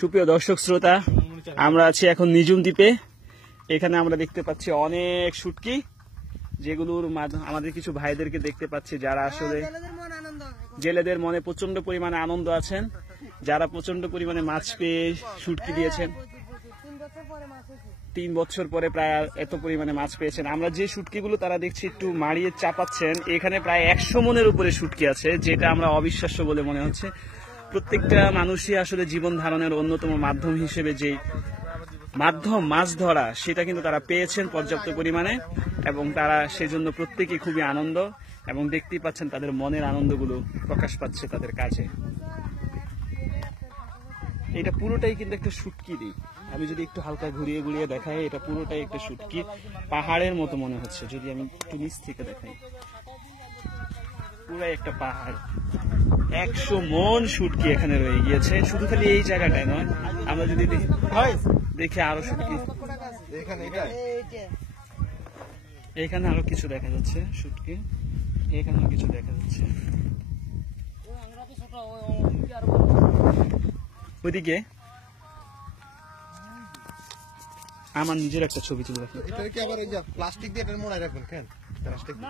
সুপ্রিয় দর্শক শ্রোতা, আমরা আছি এখন নিজুম দ্বীপে। এখানে আমরা দেখতে পাচ্ছি অনেক শুটকি, যেগুলোর আমাদের কিছু ভাইদেরকে দেখতে পাচ্ছি যারা আসলে জেলেদের মনে প্রচন্ড পরিমাণে আনন্দ আছেন, যারা প্রচন্ড পরিমাণে মাছ পেয়ে শুটকি দিয়েছেন। 3 বছর পরে প্রায় এত পরিমাণে মাছ পেয়েছেন। আমরা যে শুটকিগুলো তারা দেখছি একটু মারিয়ে চাপাচ্ছেন, এখানে প্রায় 100 মনের উপরে শুটকি আছে, যেটা আমরা অবিশ্বাস্য বলে মনে হচ্ছে। প্রত্যেকটা মানুষই আসলে জীবন ধারণের অন্যতম মাধ্যম হিসেবে যে মাধ্যম মাছ ধরা, সেটা কিন্তু তারা পেয়েছেন পর্যাপ্ত পরিমাণে, এবং তারা সেজন্য প্রত্যেকেই খুবই আনন্দ, এবং দেখতেই পাচ্ছেন তাদের মনের আনন্দগুলো প্রকাশ পাচ্ছে তাদের কাজে। এটা পুরোটাই কিন্তু একটা শুটকি দ্বীপ। আমি যদি একটু হালকা ঘুরিয়ে ঘুরিয়ে দেখাই, এটা পুরোটাই একটা শুটকি, পাহাড়ের মতো মনে হচ্ছে। যদি আমি একটু নিচ থেকে দেখাই, পুরাই একটা পাহাড়। 100 মন শুটকি এখানে রয়ে গিয়েছে। শুধু খালি এই জায়গাটায় নয়, আমরা যদি দেখি আরো শুটকি, এখানে আরো কিছু দেখা যাচ্ছে শুটকি, এখানেও কিছু দেখা যাচ্ছে। ওইদিকে আমার নিজের একটা ছবি তুলে রাখি। প্লাস্টিক দিয়ে মোড়ায় রাখবেন কেন? প্লাস্টিক না